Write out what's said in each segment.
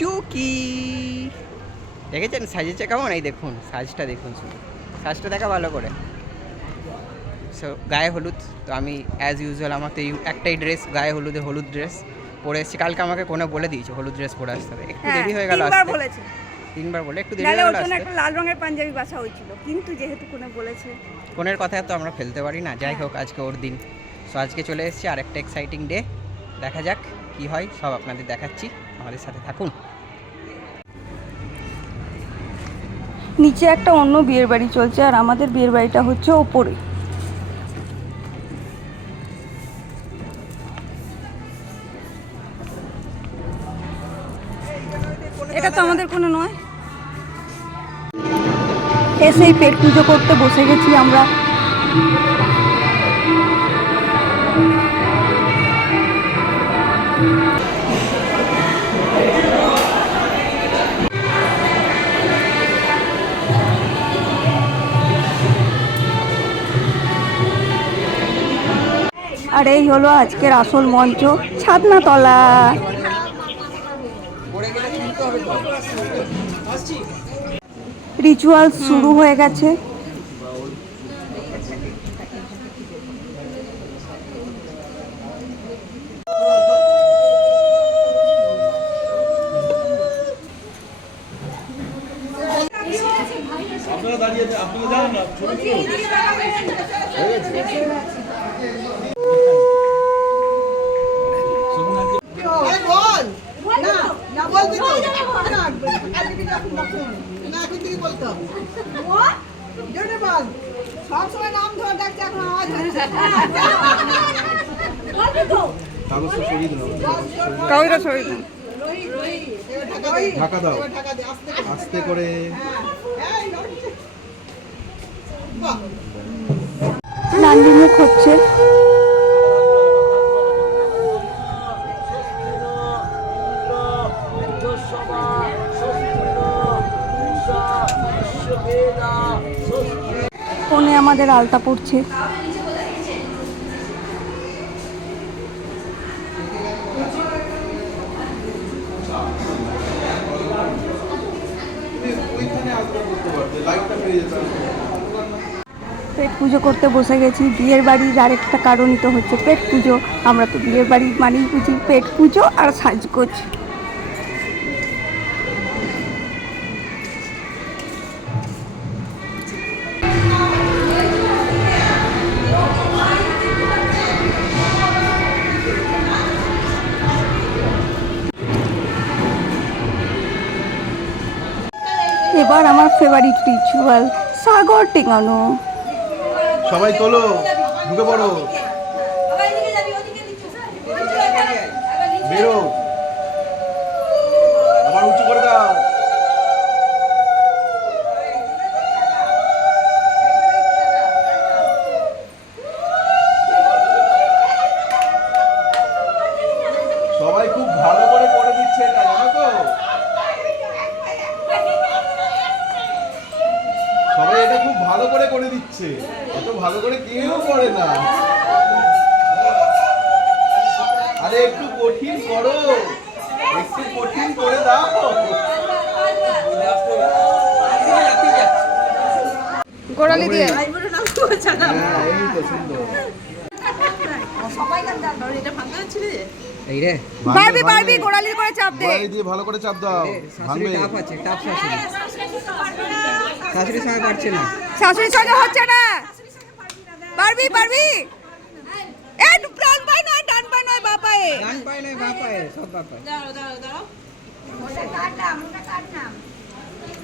টুকি দেখেছেন সাজেছে কেমন? এই দেখুন সাজটা, দেখুন শুধু সাজটা দেখা ভালো করে। সো গায়ে হলুদ, তো আমি অ্যাজ ইউজুয়াল আমার তো একটাই ড্রেস, গায়ে হলুদে হলুদ ড্রেস পরে এসেছি। কালকে আমাকে কোনো বলে দিয়েছে হলুদ ড্রেস পরে আসতে হবে, একটু দেরি হয়ে গেল আসতে। বলেছে 3বার বলে একটু দেরি হয়ে গেল আসতে। একটা লাল রঙের পাঞ্জাবি বাছা হয়েছিল, কিন্তু যেহেতু কোনো বলেছে, কোনের কথা তো আমরা ফেলতে পারি না। যাই হোক, আজকে ওর দিন। সো আজকে চলে এসেছি আর একটা এক্সাইটিং ডে, দেখা যাক কি হয়, সব আপনাদের দেখাচ্ছি, আমাদের সাথে থাকুন। নিচে একটা অন্য বিয়ের বাড়ি চলছে আর আমাদের বিয়ের বাড়িটা হচ্ছে ওপরে। এটা তো আমাদের কোনো নয়। এসেই পেট পুজো করতে বসে গেছি আমরা। আর এই হলো আজকের আসল মঞ্চ, ছাদনাতলা। রিচুয়াল শুরু হয়ে গেছে। আপনারা দাঁড়িয়ে আপনারা যান না, ছবি ঢাকা দাও আস্তে করে। নান্দিমুখ হচ্ছে। ফোনে আমাদের আলতা পড়ছে। পেট পুজো করতে বসে গেছি। বিয়ের বাড়ির আরেকটা কারণই তো হচ্ছে পেট পুজো। আমরা তো বিয়ের বাড়ি মানেই বুঝি পেট পুজো আর সাজগোজ। এবার আমার ফেভারিট রিচুয়াল, সাগর টেঙানো। সবাই তোলো, ঢুকে পড়ো, বেরো, আবার উঁচু করে দাও। সবাই খুব ভালো করে করে দিচ্ছে এটা, জানো তো? সবাই এটা খুব ভালো করে করে দিচ্ছে, এত ভালো করে কেউ করে না। আরে একটু কঠিন করো, একটু কঠিন করে দাও। গোড়ালি দিয়ে এই তো সুন্দর। এই রে বারবি বারবি গোড়ালি করে চাপ দে। গোড়ালি দিয়ে ভালো করে চাপ দাও, ভাঙবে। টাফ আছে, টাফ শাশুড়ি, শাশুড়ির সঙ্গে পারছে না, শাশুড়ির সঙ্গে হচ্ছে না। পারবি পারবি। এই ডান পায়ে নয়, ডান পায়ে নয়, বাঁ পায়ে। ডান পায়ে নয় বাঁ পায়ে, সব বাঁ পায়ে।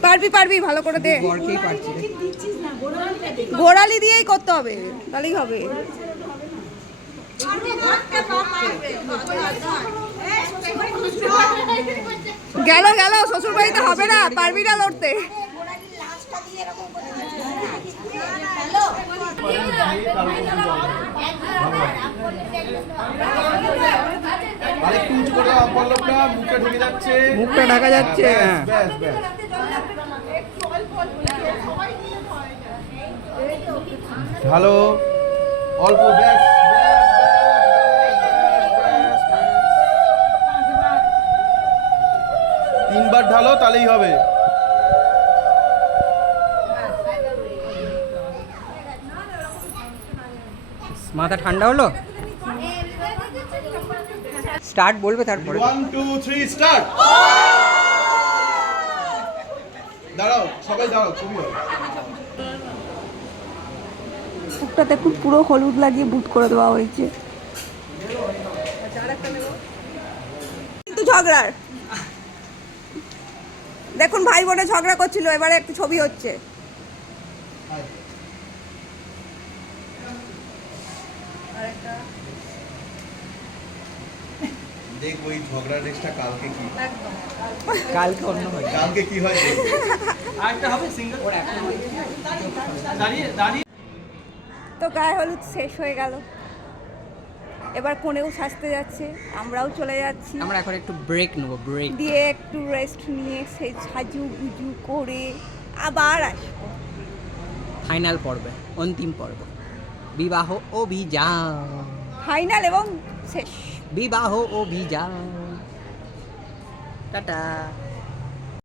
পারবি পারবি, ভালো করে দে। বরকেই পারছে রে। গোড়ালি দিয়েই করতে হবে, তাহলেই হবে। গেল গেল, শ্বশুর বাড়িতে হবে না, পারবি না লড়তে। আরেকটু উঁচু করে দাও, পল্লবটা মুখে ঢুকে যাচ্ছে, মুখটা ঢাকা যাচ্ছে। হ্যাঁ ব্যাস ব্যাস। ভালো, অল্প, ব্যাস। 3বার ঢালো তাহলেই হবে। মাথা ঠান্ডা হলো, স্টার্ট বলবে তারপরে। 1 2 3 স্টার্ট। দাঁড়াও সবাই দাঁড়াও, তুমি বুকটা দেখুন পুরো হলুদ লাগিয়ে বুট করে দেওয়া হয়েছে। কিন্তু ঝগড়ার দেখুন ভাই বোনে ঝগড়া করছিল, এবারে একটু ছবি হচ্ছে। দেখবো এই ঝগড়া রেসটা কালকে কি, কালকে অন্য হয়। কালকে কি হয় দেখবো। তো গায়ে হলুদ শেষ হয়ে গেল, এবার কোনেও সাজতে যাচ্ছে, আমরাও চলে যাচ্ছি। আমরা এখন একটু ব্রেক নেবো, ব্রেক। দিয়ে একটু রেস্ট নিয়ে সেই সাজু গুজু করে আবার আসবো ফাইনাল পর্বে, অন্তিম পর্ব, বিবাহ অভিযান। ফাইনাল এবং শেষ। বিবাহ অভিযান। টাটা।